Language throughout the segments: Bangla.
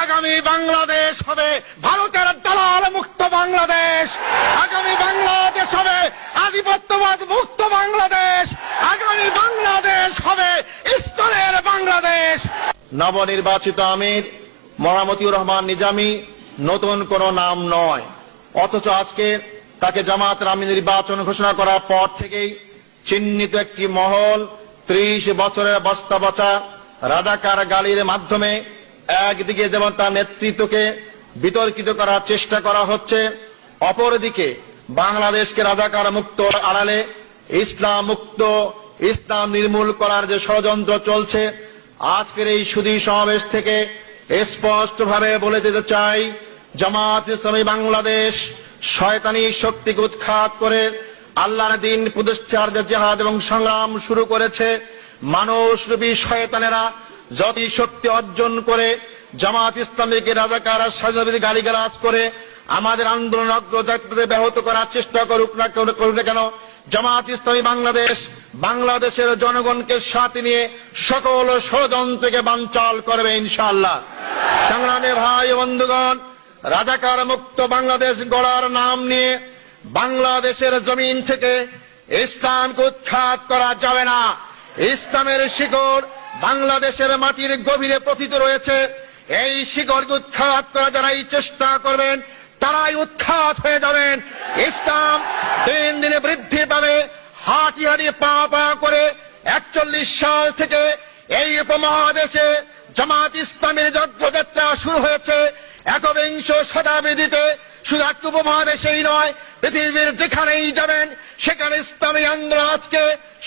আগামী বাংলাদেশ হবে ভারতের দালাল মুক্ত বাংলাদেশ। আগামী বাংলাদেশ হবে আধিপত্যবাদ মুক্ত বাংলাদেশ। আগামী বাংলাদেশ হবে ইসলামের বাংলাদেশ। নবনির্বাচিত আমির মতিউর রহমান নিজামী নতুন কোনো নাম নয়, অথচ আজকে তাকে জামায়াতের আমির নির্বাচন ঘোষণা করার পর থেকেই চিহ্নিত একটি মহল 30 বছরের বস্তা বচা রাজাকার গালির মাধ্যমে একদিকে যেমন তার নেতৃত্বকে বিতর্কিত করার চেষ্টা করা হচ্ছে, অপরদিকে বাংলাদেশকে রাজাকার মুক্ত আড়ালে ইসলাম মুক্ত, ইসলাম নির্মূল করার যে ষড়যন্ত্র চলছে, আজকের এই সুধী সমাবেশ থেকে স্পষ্টভাবে বলে দিতে চাই, জামায়াত ইসলামী বাংলাদেশ শয়তানি শক্তিকে উৎখাত করে আল্লাহর দ্বীন প্রতিষ্ঠার যে জিহাদ এবং সংগ্রাম শুরু করেছে। মানুষরূপী শয়তানেরা যত শক্তি অর্জন করে জামায়াত ইসলামীকে রাজাকার স্বাধীনতাবিরোধী গালিগালাজ করে আমাদের আন্দোলন অগ্রযাত্রাতে ব্যাহত করার চেষ্টা করুক না কেন, জামায়াত ইসলামী বাংলাদেশ বাংলাদেশের জনগণকে সাথে নিয়ে সকল ষড়যন্ত্রকে বানচাল করবে ইনশাআল্লাহ। সংগ্রামী ভাই বন্ধুগণ, রাজাকার মুক্ত বাংলাদেশ গড়ার নাম নিয়ে বাংলাদেশের জমিন থেকে ইসলামকে উৎখাত করা যাবে না। ইসলামের শিকড় বাংলাদেশের মাটির গভীরে পতিত রয়েছে। এই শিকড়কে উৎখাত করা যারাই চেষ্টা করবেন তারাই উৎখাত হয়ে যাবেন। ইসলাম দিন দিনে বৃদ্ধি পাবে, হাঁটি হাঁটি পা পা করে 41 সাল থেকে এই উপমহাদেশে জামাত ইসলামের যজ্ঞযাত্রা শুরু হয়েছে। একবিংশ শতাব্দীতে শুধু আজকে উপমহাদেশেই নয়, পৃথিবীর যেখানেই যাবেন সেখানে ইসলামী আন্দোলন আজকে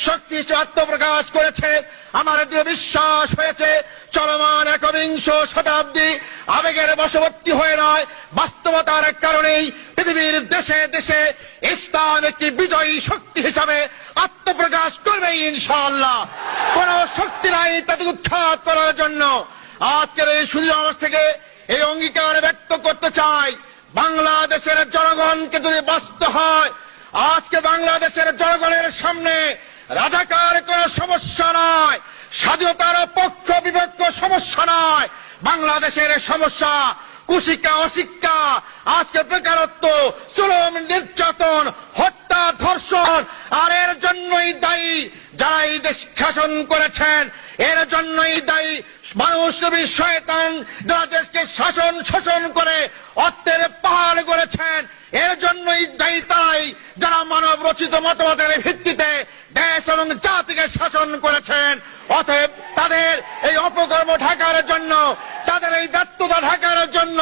শক্তিশালী আত্মপ্রকাশ করেছে। আমার দৃঢ় বিশ্বাস হয়েছে চলমান একবিংশ শতাব্দী আবেগের বশবর্তী হয়ে নয়, বাস্তবতার কারণেই পৃথিবীর দেশে দেশে ইসলাম একটি বিজয়ী শক্তি হিসাবে আত্মপ্রকাশ করবে ইনশাআল্লাহ। কোন শক্তি নাই তাকে উৎখাত করার জন্য। আজকের এই সুযোগ থেকে এই অঙ্গীকার ব্যক্ত করতে চাই, বাংলাদেশের জনগণকে যদি বাঁচতে হয়, আজকে বাংলাদেশের জনগণের সামনে রাজাকার কোন সমস্যা নয়, স্বাধীনতার পক্ষ বিপক্ষ সমস্যা নয়। বাংলাদেশের সমস্যা কুশিক্ষা, অশিক্ষা, আজকে বেকারত্ব, জুলুম, নির্যাতন, হত্যা, ধর্ষণ। আর এর জন্যই দায়ী যারা এই দেশ শাসন করেছেন, এর জন্যই দায়ী মানুষরূপী শয়তান যারা দেশকে শোষণ করে অর্থের পাহাড় গড়েছেন। এর জন্যই দায়ী তাই যারা মানব রচিত মতবাদের ভিত্তিতে দেশ এবং জাতিকে শাসন করেছেন। অতএব তাদের এই অপকর্ম ঢাকার জন্য, তাদের এই ব্যর্থতা ঢাকার জন্য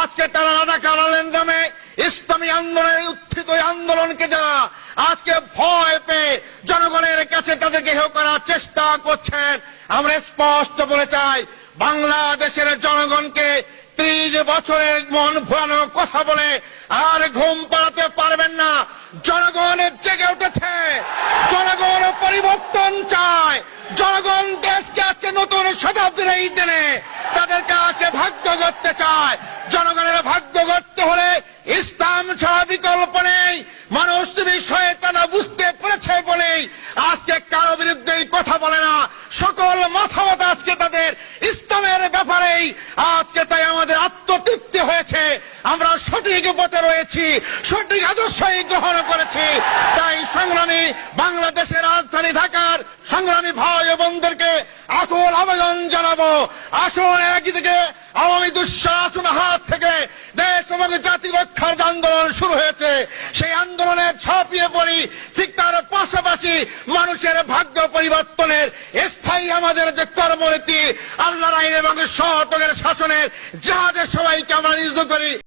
আজকে তারা রাজাকার নামে ইসলামী আন্দোলনের উত্থিত আন্দোলনকে যারা আজকে ভয় পেয়ে জনগণের কাছে তাদেরকে হেয় করার চেষ্টা করছেন, আমরা স্পষ্ট বলে চাই, বাংলাদেশের জনগণকে 30 বছরের মন ভুলানো কথা বলে আর ঘুম পাড়াতে পারবেন না। জনগণ জেগে উঠেছে, জনগণ পরিবর্তন চায়, জনগণ দেশকে আজকে নতুন শতাব্দীর এই দিনে তাদেরকে আজকে ভাগ্য করতে চায়। জনগণের ভাগ্য করতে হলে ইসলাম ছাড়া বিকল্প নেই। মানুষ তুমি শয়তানা বুঝতে পেরেছে বলেই আজকে কারো বিরুদ্ধে কথা বলে না, সকল মতামত আজকে তাদের ইসলামের ব্যাপারেই। আজকে তাই আমাদের আত্মতৃপ্তি হয়েছে, আমরা সঠিক পথে রয়েছি, সঠিক আদর্শই গ্রহণ করেছি। তাই সংগ্রামী বাংলাদেশের রাজধানী ঢাকার সংগ্রামী ভাই ও বোনদেরকে আকুল আবেদন জানাবো, আসুন একদিকে আওয়ামী দুঃশাসনের হাত থেকে দেশ এবং জাতি রক্ষার যে আন্দোলন শুরু হয়েছে, সেই আন্দোলনে ঝাঁপিয়ে পড়ি। ঠিক তার পাশাপাশি মানুষের ভাগ্য পরিবর্তনের স্থায়ী আমাদের যে কর্মনীতি, আল্লাহর আইন এবং সৎ শাসনের জাহাজের সবাইকে আমরা নিয়োজিত করি।